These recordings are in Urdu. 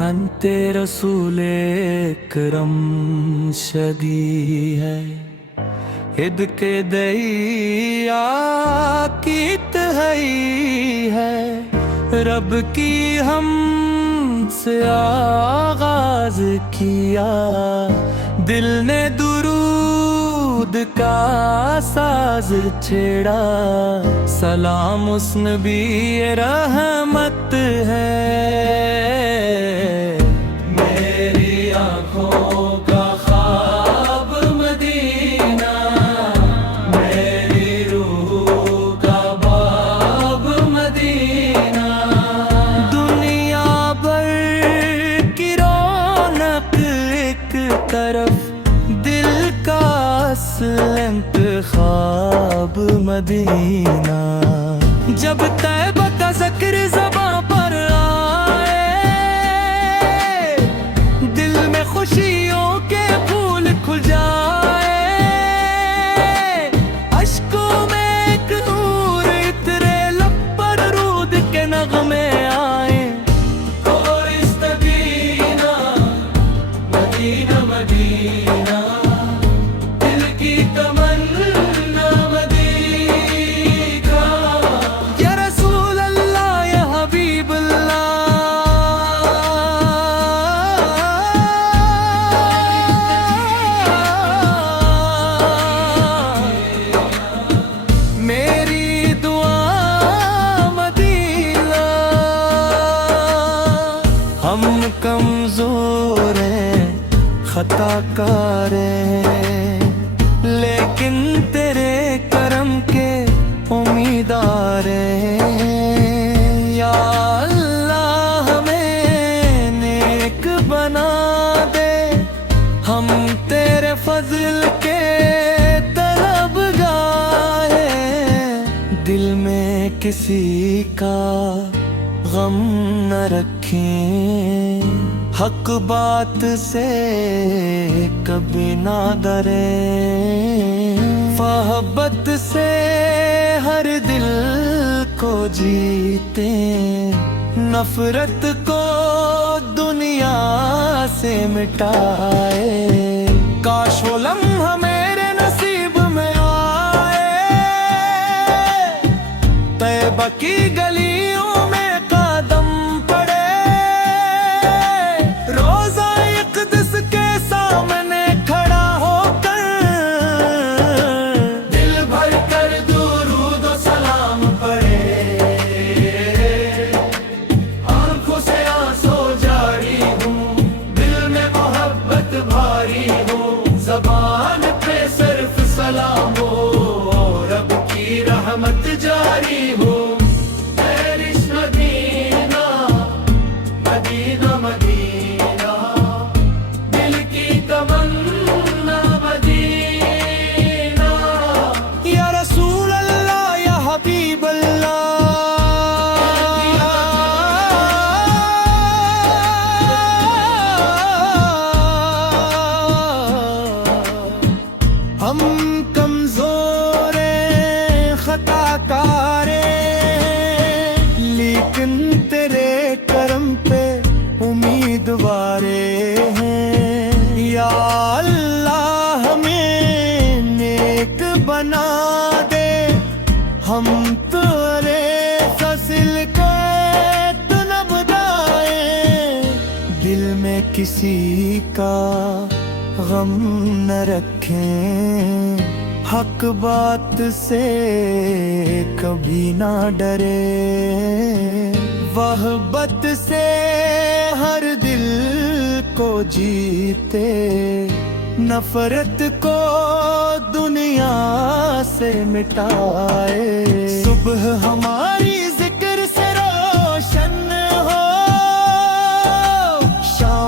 انت رسول اکرم شدی ہے ہد کے دیا کیت ہے رب کی ہم سے آغاز کیا دل نے درود کا ساز چھیڑا سلام اس نبی رحمت ہے میری آنکھوں کا خواب مدینہ میری روح کا باب مدینہ دنیا بھر کی رونق ایک طرف دل کا اصل انتخاب مدینہ جب طیبہ کا ذکر زباں پر آئے دل میں خوشیوں کے پھول کھل جائے اشکوں میں ایک نور اترے لب پر رود کے نغمے آئے اور اس مدینہ مدینہ مدینہ دل کی تمنا مدینہ یا رسول اللہ یا حبیب اللہ میری دعا مدینہ ہم کمزور ہیں خطا کار ہیں لیکن تیرے کرم کے امیدوار ہیں یا اللہ ہمیں نیک بنا دے ہم تیرے فضل کے طلبگار ہیں دل میں کسی کا غم نہ رکھیں حق بات سے کبھی نہ ڈریں محبت سے ہر دل کو جیتے نفرت کو دنیا سے مٹائے کاش وہ لمحہ میرے نصیب میں آئے طیبہ کی گلیوں میں قدم پڑے روزہ اقدس کے سامنے کھڑا ہو کر دل بھر کر درود و سلام پڑھے آنکھوں سے آنسو جاری ہوں دل میں محبت بھاری ہو زبان پہ صرف سلام ہو رب کی رحمت جاری ہو مدینہ مدینہ دل کی تمنا مدینہ یا رسول اللہ یا حبیب اللہ ہم کمزور ہیں خطا کار لیکن تیرے کرم پہ امیدوار ہیں یا اللہ ہمیں نیک بنا دے ہم تیرے فضل کے طلبگار ہیں دل میں کسی کا غم نہ رکھیں حق بات سے کبھی نہ ڈرے وحبت سے ہر دل کو جیتے نفرت کو دنیا سے مٹائے صبح ہماری ذکر سے روشن ہو شام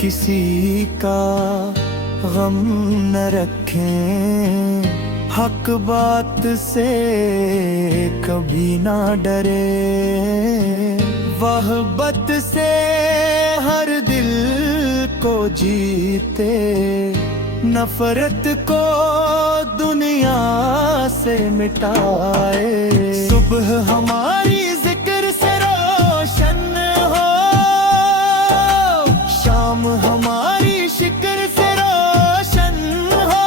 کسی کا غم نہ رکھیں، حق بات سے کبھی نہ ڈرے، وحبت سے ہر دل کو جیتے، نفرت کو دنیا سے مٹائے، صبح ہماری ذکر سے روشن ہو، شام ہماری شکر سے روشن ہو،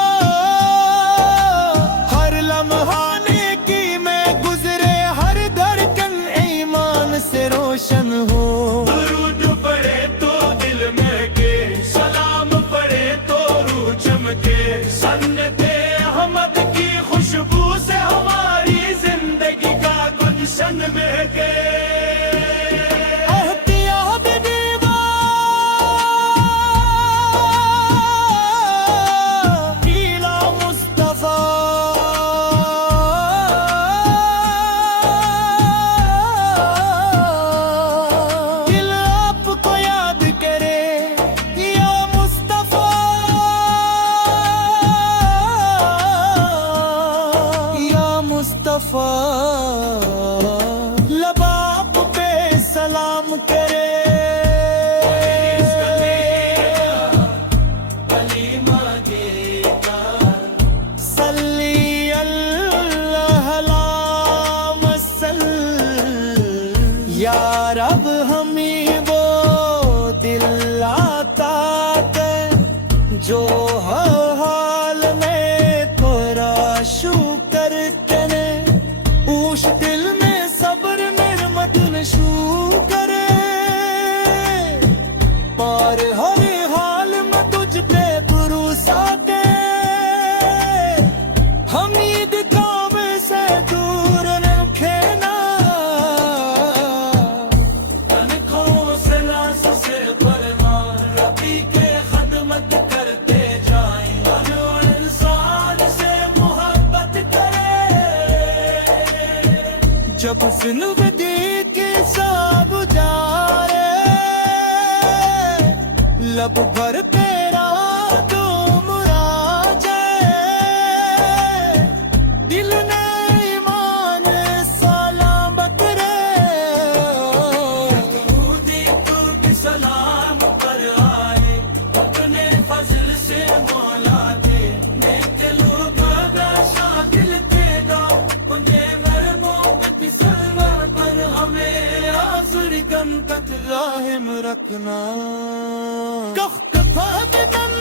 ہر لمحہ نیکی میں گزرے، ہر دھڑکن ایمان سے روشن ہو، درود پڑھے تو دل میں کے، سلام پڑھے تو روح چمکے، سنت احمد کی خوشبو سے ہماری زندگی کا گلشن مہکے، لباب پہ سلام کرے، صلی اللہ اللہم صلی، یا رب ہمیں وہ دل آتا ہے جو ہر حال میں تیرا شکر کرے، اس دل میں صبر نعمت نشو کرے، اور ہر حال میں تجھ پہ بھروسہ دے، حمید کام سے دور رکھے نا، تنکھوں سے لاس سے پرمان، ربی کے خدمت کرتے جائیں، اور انسان سے محبت کرے، جب زندگی کی سب جارے، لب بھر تیرا تم آ جائے، دل نے ایمان سلامت رے، درودی تو بھی سلام پر آئے، اپنے فضل سے مولا دے، نیک لوگ شامل تھے گا، انہیں پر ہمیں آزر گن تک راہم رکھنا، کف کفا بدن